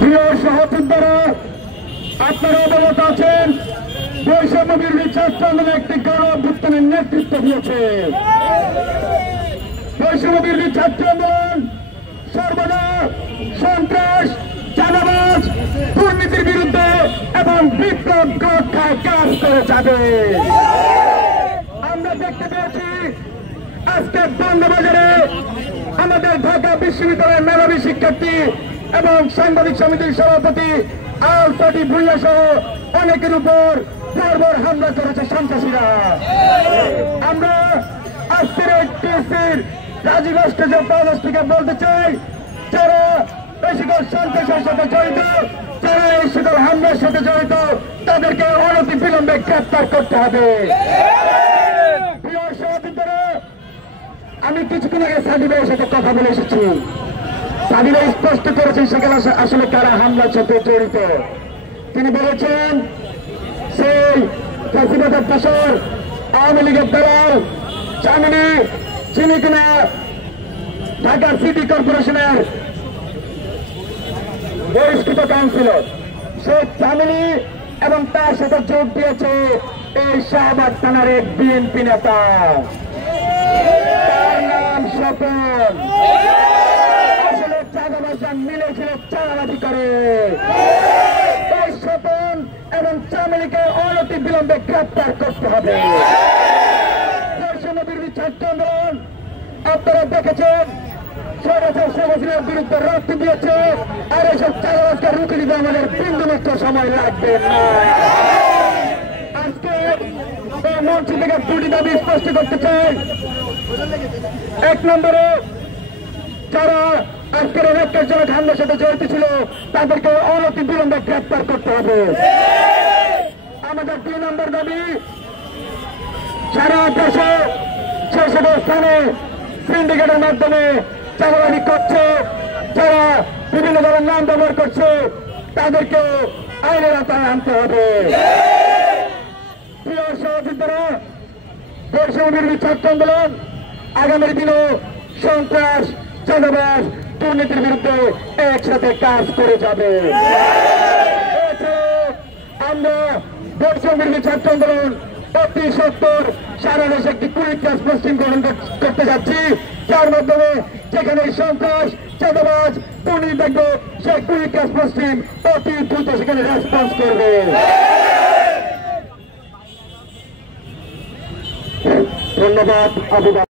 প্রিয় সহযোদ্ধারা, আপনারা অবগত আছেন বৈষম্য বিরোধী ছাত্র আন্দোলন একটি গণ অভ্যুত্থানের নেতৃত্ব দিয়েছে। বৈষম্য বিরোধী ছাত্র আন্দোলন সর্বদা সন্ত্রাস, চাঁদাবাজ, দুর্নীতির বিরুদ্ধে এবং বিপ্লব রক্ষায় কাজ করে যাবে। আমরা দেখতে পেয়েছি আজকে বঙ্গবাজারে আমাদের ঢাকা বিশ্ববিদ্যালয়ের মেধাবী শিক্ষার্থী এবং সাংবাদিক সমিতির সভাপতি আলফাটি ভুইয়া সহ অনেকের উপর বর্বর হামলা করেছে সন্ত্রাসীরা। আমরা আজকের এই টিএসসির রাজীব স্টেজের তরফ থেকে বলতে চাই, যারা এই সকল সন্ত্রাসের সাথে জড়িত, যারা এই সকল হামলার সাথে জড়িত, তাদেরকে অনতি বিলম্বে গ্রেপ্তার করতে হবে। প্রিয় সহযোদ্ধারা, আমি কিছুক্ষণ আগে সাদি ভাইয়ের সাথে কথা বলে এসেছি। সাদি ভাই স্পষ্ট করেছেন সেখানে আসলে কারা হামলার সাথে জড়িত। তিনি বলেছেন সেই ফ্যাসিবাদের দোসর আওয়ামী লীগের দালাল চামিনী, যিনি কিনা ঢাকা সিটি কর্পোরেশনের বহিষ্কৃত কাউন্সিলর, সে চামিনী এবং তার সাথে যোগ দিয়েছে এই শাহবাগ থানার এক বিএনপি নেতা, তার নাম স্বপন। আসলে চাঁদাবাজার মিলেছিল চাঁদাবাজি করে। এই স্বপন এবং চামিনীকে অনতি বিলম্বে গ্রেপ্তার করতে হবে। বৈষম্য বিরোধী ছাত্র আন্দোলন আপনারা দেখেছেন শেখের বিরুদ্ধে রক্ত দিয়েছে, আর এসব চাঁদাবাজকে রুখে দিতে আমাদের বিন্দুমাত্র সময় লাগবে না। আজকে এই মঞ্চ থেকে দুটি দাবি স্পষ্ট করতে চাই। এক নম্বরে, যারা আজকের ন্যাক্কারজনক হামলার সাথে জড়িত ছিল তাদেরকে অনতি বিলম্বে গ্রেপ্তার করতে হবে। আমাদের 2 নম্বর দাবি, সারা দেশে সে সকল স্থানে সিন্ডিকেটের মাধ্যমে চাঁদাবাজি করছে, যারা বিভিন্ন দলের নাম ব্যবহার করছে, তাদেরকে আইনের আওতায় আনতে হবে। প্রিয় সহযোদ্ধারা, বৈষম্য বিরোধী ছাত্র আন্দোলন আগামী দিনে সন্ত্রাস, চাঁদাবাজ, দুর্নীতির বিরুদ্ধে একসাথে কাজ করে যাবে। আমরা বৈষম্য বিরোধী ছাত্র আন্দোলন অতি সত্তর সারা দেশে একটি কুইক রেসপন্স টিম গঠন করতে যাচ্ছি, যার মাধ্যমে যেখানে সন্ত্রাস, চাঁদাবাজ, দুর্নীতি দেখবে, সেই কুইক রেসপন্স টিম অতি দ্রুত সেখানে রেসপন্স করবে। ধন্যবাদ।